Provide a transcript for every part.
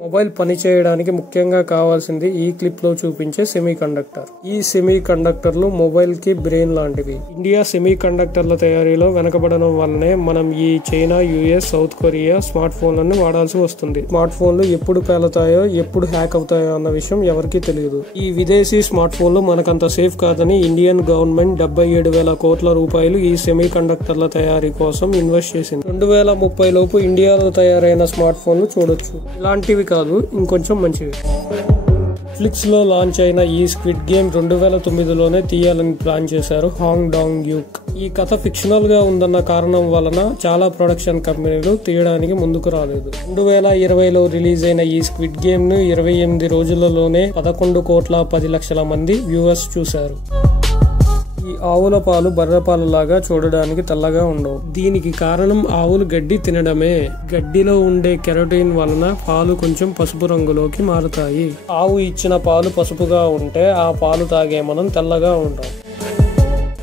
Mobile పనిచేయడానికి ముఖ్యంగా కావాల్సింది ఈ క్లిప్ లో చూపించే సెమీ కండక్టర్. ఈ సెమీ కండక్టర్లు మొబైల్ కి బ్రెయిన్ లాంటివి. ఇండియా సెమీ కండక్టర్ల తయారీలో వెనకబడడం వల్లనే మనం ఈ China, US, south Korea smart ఫోన్లను వాడాల్సి వస్తుంది. స్మార్ట్ ఫోన్లు ఎప్పుడు పేలుతాయో, ఎప్పుడు హ్యాక్ అవుతాయో అన్న విషయం ఎవరికీ తెలియదు. ఈ విదేశీ స్మార్ట్ ఫోన్లు మనకంత సేఫ్ కాదని ఇండియన్ గవర్నమెంట్ 77,000 కోట్ల రూపాయలు ఈ సెమీ కండక్టర్ల తయారీ కోసం ఇన్వెస్ట్ చేసింది. 2030 లోపు ఇండియాలో తయారైన స్మార్ట్ ఫోన్లు చూడొచ్చు. ఇలాంటివి కాదు, ఇంకొంచెం మంచివి. నెట్ఫ్లిక్స్ లో లాంచ్ అయిన ఈ స్క్విడ్ గేమ్ 2009లోనే తీయాలని ప్లాన్ చేశారు హాంగ్ డాంగ్ యూక్. ఈ కథ ఫిక్షనల్ గా ఉందన్న కారణం వలన చాలా ప్రొడక్షన్ కంపెనీలు తీయడానికి ముందుకు రాలేదు. 2020లో రిలీజ్ అయిన ఈ స్క్విడ్ గేమ్ ను 28 రోజులలోనే 11,10,00,000 మంది వ్యూవర్స్ చూశారు. ఈ ఆవుల పాలు బర్రె పాలు లాగా చూడడానికి తెల్లగా ఉండవు. దీనికి కారణం ఆవులు గడ్డి తినడమే. గడ్డిలో ఉండే కెరోటిన్ వలన పాలు కొంచెం పసుపు రంగులోకి మారుతాయి. ఆవు ఇచ్చిన పాలు పసుపుగా ఉంటే ఆ పాలు తాగే మనం తెల్లగా ఉంటాం.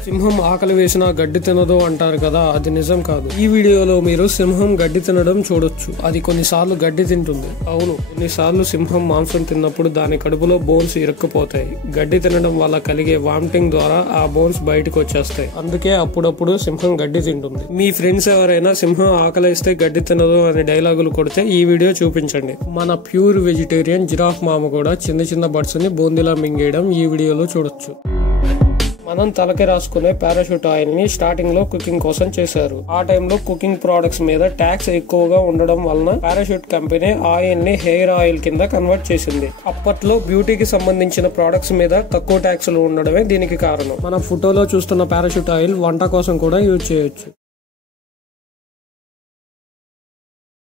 సింహం ఆకలి వేసినా గడ్డి తినదు అంటారు కదా, అది నిజం కాదు. ఈ వీడియోలో మీరు సింహం గడ్డి తినడం చూడొచ్చు. అది కొన్నిసార్లు గడ్డి తింటుంది. అవును, కొన్నిసార్లు సింహం మాంసం తిన్నప్పుడు దాని కడుపులో బోన్స్ ఇరుక్కుపోతాయి. గడ్డి తినడం వల్ల కలిగే వామిటింగ్ ద్వారా ఆ బోన్స్ బయటకు వచ్చేస్తాయి. అందుకే అప్పుడప్పుడు సింహం గడ్డి తింటుంది. మీ ఫ్రెండ్స్ ఎవరైనా సింహం ఆకలిస్తే గడ్డి తినదు అనే డైలాగులు కొడితే ఈ వీడియో చూపించండి. మన ప్యూర్ వెజిటేరియన్ జిరాఫ్ మామ కూడా చిన్న చిన్న బర్డ్స్ ని బూందీలా మింగేయడం ఈ వీడియోలో చూడొచ్చు. మనం తలకి రాసుకునే పారాషూట్ ఆయిల్ ని స్టార్టింగ్ లో కుకింగ్ కోసం చేశారు. ఆ టైంలో కుకింగ్ ప్రొడక్ట్స్ మీద ట్యాక్స్ ఎక్కువగా ఉండడం వలన పారాషూట్ కంపెనీ ఆయిల్ ని హెయిర్ ఆయిల్ కింద కన్వర్ట్ చేసింది. అప్పట్లో బ్యూటీకి సంబంధించిన ప్రొడక్ట్స్ మీద తక్కువ ట్యాక్స్లు ఉండడమే దీనికి కారణం. మన ఫోటోలో చూస్తున్న పారాషూట్ ఆయిల్ వంట కోసం కూడా యూజ్ చేయొచ్చు.